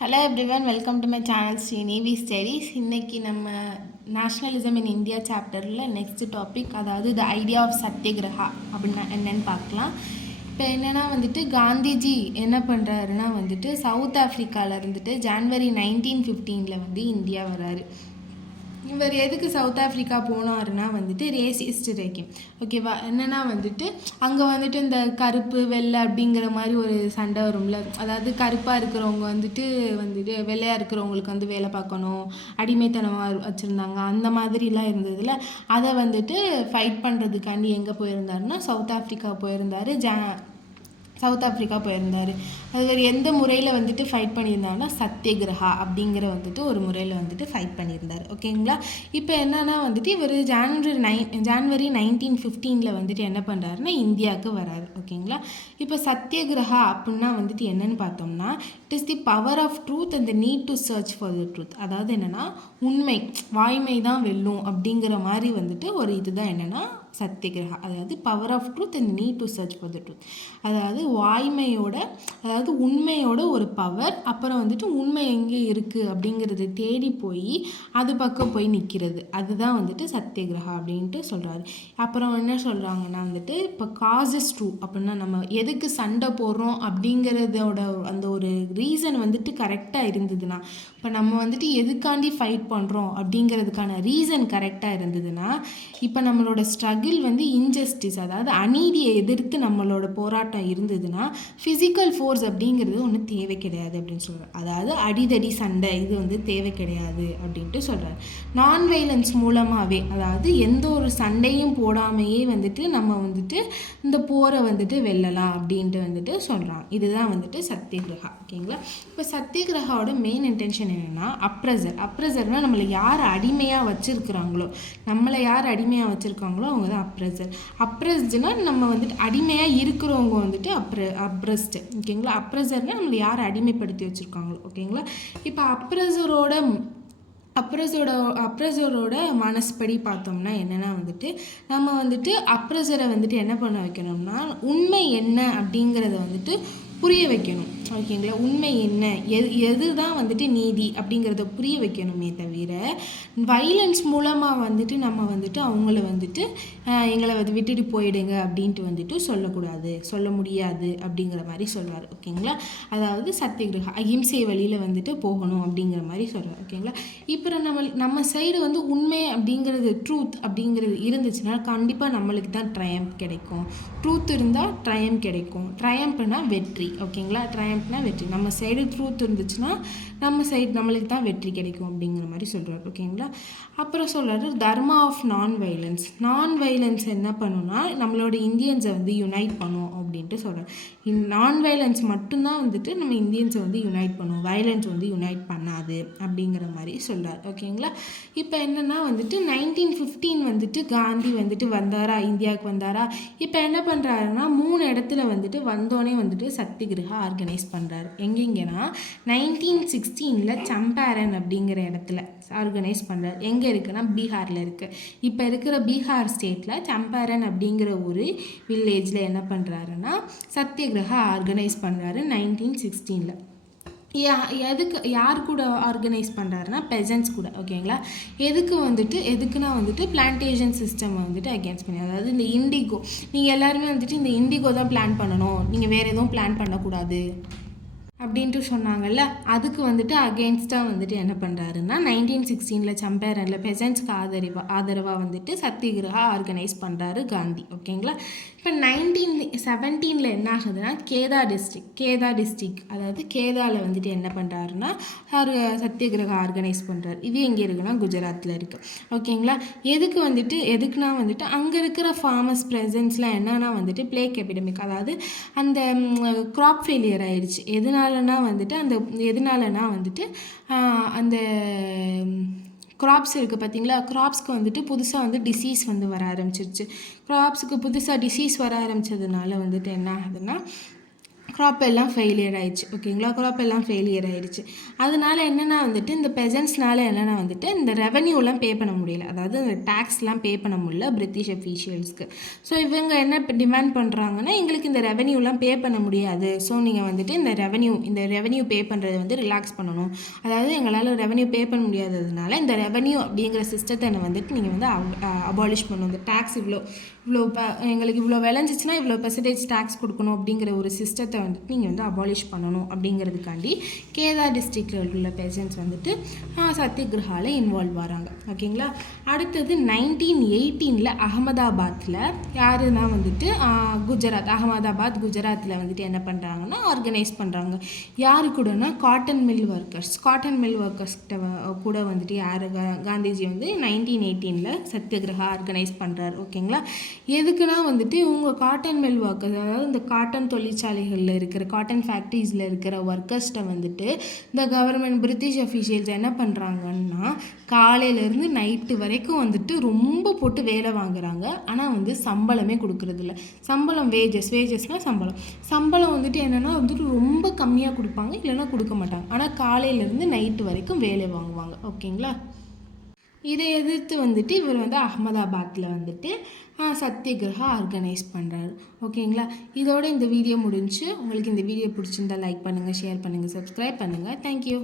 Hello everyone, welcome to my channel Sri Navi studies. இன்றைக்கி நம்ம nationalism in India சாப்டரில் next topic, அதாவது த ஐடியா ஆஃப் சத்தியகிரகா அப்படின்னா என்னென்னு பார்க்கலாம். இப்போ என்னென்னா காந்திஜி என்ன பண்ணுறாருன்னா சவுத் ஆஃப்ரிக்காவில் இருந்துட்டு ஜான்வரி 1915 இந்தியா வராரு. இவர் எதுக்கு சவுத் ஆஃப்ரிக்கா போனாருன்னா ரேசிஸ்ட் ரெக்கிம், ஓகேவா? என்னென்னா அங்கே இந்த கருப்பு வெள்ளை அப்படிங்கிற மாதிரி ஒரு சண்டை வரும்ல. அதாவது கருப்பாக இருக்கிறவங்க வெள்ளையாக இருக்கிறவங்களுக்கு வேலை பார்க்கணும், அடிமைத்தனமாக வச்சுருந்தாங்க, அந்த மாதிரிலாம் இருந்ததில் அதை ஃபைட் பண்ணுறதுக்காண்டி எங்கே போயிருந்தாருன்னா சவுத் ஆஃப்ரிக்கா போயிருந்தார். அது எந்த முறையில் ஃபைட் பண்ணியிருந்தாருன்னா சத்தியகிரகா அப்படிங்கிற ஒரு முறையில் ஃபைட் பண்ணியிருந்தார், ஓகேங்களா? இப்போ என்னன்னா இவர் ஜான்வரி 1915 என்ன பண்ணுறாருன்னா இந்தியாவுக்கு வராரு, ஓகேங்களா? இப்போ சத்தியகிரகா அப்படின்னா என்னன்னு பார்த்தோம்னா, it is the power of truth and the need to search for the truth. அதாவது என்னென்னா உண்மை, வாய்மை தான் வெல்லும் அப்படிங்கிற மாதிரி ஒரு இதுதான் என்னென்னா சத்தியகிரகா. அதாவது power of truth and need to search for the truth. அதாவது வாய்மையோட, அதாவது உண்மையோட ஒரு பவர், அப்புறம் உண்மை எங்கே இருக்குது அப்படிங்கிறத தேடி போய் அது பக்கம் போய் நிற்கிறது, அதுதான் சத்தியகிரகா அப்படின்ட்டு சொல்கிறாரு. அப்புறம் என்ன சொல்கிறாங்கன்னா இப்போ காசஸ் ட்ரூ அப்படின்னா நம்ம எதுக்கு சண்டை போடுறோம் அப்படிங்கிறதோட அந்த ஒரு ரீசன் கரெக்டாக இருந்ததுன்னா, இப்போ நம்ம எதுக்காண்டி ஃபைட் பண்ணுறோம் அப்படிங்கிறதுக்கான ரீசன் கரெக்டாக இருந்ததுன்னா, இப்போ நம்மளோட ஸ்ட்ரகிள் இன்ஜஸ்டிஸ், அதாவது அநீதியை எதிர்த்து நம்மளோட போராட்டம் இருந்ததுன்னா ஃபிசிக்கல் ஃபோர்ஸ் அப்படிங்கிறது ஒன்றும் தேவை கிடையாது அப்படின்னு சொல்கிறார். அதாவது அடிதடி சண்டை இது தேவை கிடையாது அப்படின்ட்டு சொல்கிறார். நான் வைலன்ஸ் மூலமாகவே, அதாவது எந்த ஒரு சண்டையும் போடாமையே நம்ம இந்த போரை வெல்லலாம் அப்படின்ட்டு சொல்கிறான். இதுதான் சத்தியகிரகா, ஓகேங்களா? இப்போ சத்தியகிரகாவோட மெயின் இன்டென்ஷன் என்னென்னா அப்ரெசர்னால் நம்மளை யார் அடிமையாக வச்சுருக்குறாங்களோ அவங்க தான் அப்ரெஸ்ட்னால் நம்ம அடிமையாக இருக்கிறவங்க அப்ரெஸ்டு, ஓகேங்களா? அப்ரெசர்னால் நம்மளை யார் அடிமைப்படுத்தி வச்சுருக்காங்களோ, ஓகேங்களா? இப்போ அப்ரெசரோட மனசுப்படி பார்த்தோம்னா என்னென்னா நம்ம அப்ரெசரை என்ன பண்ண வைக்கணும்னா உண்மை என்ன அப்படிங்கிறத புரிய வைக்கணும், ஓகேங்களா? உண்மை என்ன, எது தான் நீதி அப்படிங்கிறத புரிய வைக்கணுமே தவிர வைலன்ஸ் மூலமாக நம்ம அவங்கள எங்களை விட்டுட்டு போயிடுங்க அப்படின்ட்டு சொல்லக்கூடாது, சொல்ல முடியாது அப்படிங்கிற மாதிரி சொல்கிறார், ஓகேங்களா? அதாவது சத்தியகிரகா அகிம்சை வழியில் போகணும் அப்படிங்கிற மாதிரி சொல்கிறார், ஓகேங்களா? இப்போ நம்ம சைடு உண்மை அப்படிங்கிறது, ட்ரூத் அப்படிங்கிறது இருந்துச்சுன்னா கண்டிப்பாக நம்மளுக்கு தான் ட்ரையம்ப் கிடைக்கும். ட்ரூத் இருந்தால் ட்ரையம்ப் கிடைக்கும். ட்ரையம்ப்னா வெற்றி, ஓகேங்களா? ட்ரையம்ப்னா வெற்றி. நம்ம சைடு ட்ரூத் இருந்துச்சுன்னா நம்மளுக்கு தான் வெற்றி கிடைக்கும் அப்படிங்கிற மாதிரி சொல்கிறார், ஓகேங்களா? அப்புறம் சொல்கிறாரு தர்மா ஆஃப் நான் வைலன்ஸ் என்ன பண்ணுன்னா நம்மளோட இந்தியன்ஸை யுனைட் பண்ணும் அப்படின்ட்டு சொல்கிறார். நான் வைலன்ஸ் மட்டும்தான் நம்ம இந்தியன்ஸை யுனைட் பண்ணும், வைலன்ஸ் யுனைட் பண்ணாது அப்படிங்கிற மாதிரி சொல்கிறார், ஓகேங்களா? இப்போ என்னென்னா 1915 காந்தி வந்தாரா, இந்தியாவுக்கு வந்தாரா? இப்போ என்ன பண்ணுறாருன்னா 3 இடத்துல வந்தோடனே சத்தியகிரகா ஆர்கனைஸ் பண்ணுறாரு. எங்கெங்கன்னா 1916 சம்பாரன் அப்படிங்கிற இடத்துல ஆர்கனைஸ் பண்ணுறாரு. எங்கே இருக்குன்னா பீகாரில் இருக்குது. இப்போ இருக்கிற பீகார் ஸ்டேட்டில் சம்பாரன் அப்படிங்கிற ஒரு வில்லேஜில் என்ன பண்ணுறாருன்னா சத்தியகிரகா ஆர்கனைஸ் பண்ணுறாரு 1916. எதுக்கு, யார் கூட ஆர்கனைஸ் பண்ணுறாருன்னா பெசன்ஸ் கூட, ஓகேங்களா? எதுக்குன்னா பிளான்டேஷன் சிஸ்டம் அகேன்ஸ்ட் பண்ணி, அதாவது இந்த இண்டிகோ, நீங்கள் எல்லாருமே இந்த இண்டிகோ தான் பிளான் பண்ணணும், நீங்கள் வேறு எதுவும் பிளான் பண்ணக்கூடாது அப்படின்ட்டு சொன்னாங்கல்ல, அதுக்கு அகெயின்ஸ்டாக என்ன பண்ணுறாருன்னா 1916 சம்பேரனில் பெசன்ஸ்க்கு ஆதரவாக சத்தியகிரகா ஆர்கனைஸ் பண்ணுறாரு காந்தி, ஓகேங்களா? இப்போ 1917 என்ன ஆகுதுன்னா கேதா டிஸ்ட்ரிக், அதாவது கேதாவில் என்ன பண்ணுறாருன்னா சத்தியகிரகா ஆர்கனைஸ் பண்ணுறாரு. இது எங்கே இருக்குன்னா குஜராத்தில் இருக்குது, ஓகேங்களா? எதுக்குன்னா அங்கே இருக்கிற ஃபார்மர்ஸ் ப்ரெசன்ஸ்லாம் என்னன்னா பிளேக் எபிடமிக், அதாவது அந்த க்ராப் ஃபெயிலியர் ஆயிடுச்சு. எதனாலனா அந்த க்ராப்ஸ் இருக்குது பார்த்தீங்களா, க்ராப்ஸ்க்கு புதுசாக டிசீஸ் வர ஆரம்பிச்சிருச்சு. க்ராப்ஸுக்கு புதுசாக டிசீஸ் வர ஆரம்பித்ததுனால என்ன ஆகுதுன்னா க்ராப் எல்லாம் ஃபெயிலியர் ஆயிடுச்சு. ஓகேங்களா, க்ராப் எல்லாம் ஃபெயிலியர் ஆயிடுச்சு. அதனால என்னென்னா வந்துட்டு இந்த பெசன்ட்ஸ்னால என்னென்னா வந்துட்டு இந்த ரெவன்யூலாம் பே பண்ண முடியல, அதாவது இந்த டேக்ஸ்லாம் பே பண்ண முடியல பிரிட்டிஷ் அஃபீஷியல்ஸ்க்கு. ஸோ இவங்க என்ன டிமாண்ட் பண்ணுறாங்கன்னா, எங்களுக்கு இந்த ரெவன்யூலாம் பே பண்ண முடியாது, ஸோ நீங்கள் வந்துட்டு இந்த ரெவன்யூ பே பண்ணுறது வந்து ரிலாக்ஸ் பண்ணணும். அதாவது எங்களால் ரெவன்யூ பே பண்ண முடியாததுனால இந்த ரெவன்யூ அப்படிங்கிற சிஸ்டத்தை வந்துட்டு நீங்கள் வந்து அபாலிஷ் பண்ணணும். இந்த டேக்ஸ் இவ்வளோ எங்களுக்கு இவ்வளோ விளைஞ்சிச்சுன்னா இவ்வளோ பெர்சன்டேஜ் டேக்ஸ் கொடுக்கணும் அப்படிங்கிற ஒரு சிஸ்டத்தை வந்துட்டு நீங்கள் வந்து அபாலிஷ் பண்ணணும் அப்படிங்கிறதுக்காண்டி கேதார் டிஸ்ட்ரிக்டில் உள்ள பேஷண்ட்ஸ் வந்துட்டு சத்தியகிரகாவில் இன்வால்வ் வராங்க. ஓகேங்களா. அடுத்தது 1918 அகமதாபாத்தில் யாருன்னா வந்துட்டு அகமதாபாத் குஜராத்தில் வந்துட்டு என்ன பண்ணுறாங்கன்னா ஆர்கனைஸ் பண்ணுறாங்க. யாரு கூடனா காட்டன் மில் ஒர்க்கர்ஸ்கிட்ட கூட வந்துட்டு யார் காந்திஜி வந்து 1918 சத்தியகிரகா ஆர்கனைஸ் பண்ணுறாரு. ஓகேங்களா. எதுக்குன்னா வந்துட்டு இவங்க காட்டன் மில் ஒர்க்கர்ஸ், அதாவது இந்த காட்டன் தொழிற்சாலைகளில் இருக்கிற காட்டன் ஃபேக்ட்ரிஸில் இருக்கிற ஒர்க்கர்ஸ்கிட்ட வந்துட்டு இந்த கவர்மெண்ட் பிரிட்டிஷ் அஃபீஷியல்ஸ் என்ன பண்ணுறாங்கன்னா காலையிலேருந்து நைட்டு வரைக்கும் வந்துட்டு ரொம்ப போட்டு வேலை வாங்குறாங்க. ஆனால் வந்து சம்பளமே கொடுக்குறதில்ல. சம்பளம் வேஜஸ்னால் சம்பளம் வந்துட்டு என்னென்னா வந்துட்டு ரொம்ப கம்மியாக கொடுப்பாங்க, இல்லைன்னா கொடுக்க மாட்டாங்க. ஆனால் காலையிலேருந்து நைட்டு வரைக்கும் வேலை வாங்குவாங்க. ஓகேங்களா. இதை எதிர்த்து வந்துட்டு இவர் வந்து அகமதாபாத்தில் வந்துட்டு சத்தியகிரகா ஆர்கனைஸ் பண்ணுறாரு. ஓகேங்களா. இதோட இந்த வீடியோ முடிஞ்சு. உங்களுக்கு இந்த வீடியோ பிடிச்சிருந்தால் லைக் பண்ணுங்கள், ஷேர் பண்ணுங்கள், சப்ஸ்கிரைப் பண்ணுங்கள். தேங்க்யூ.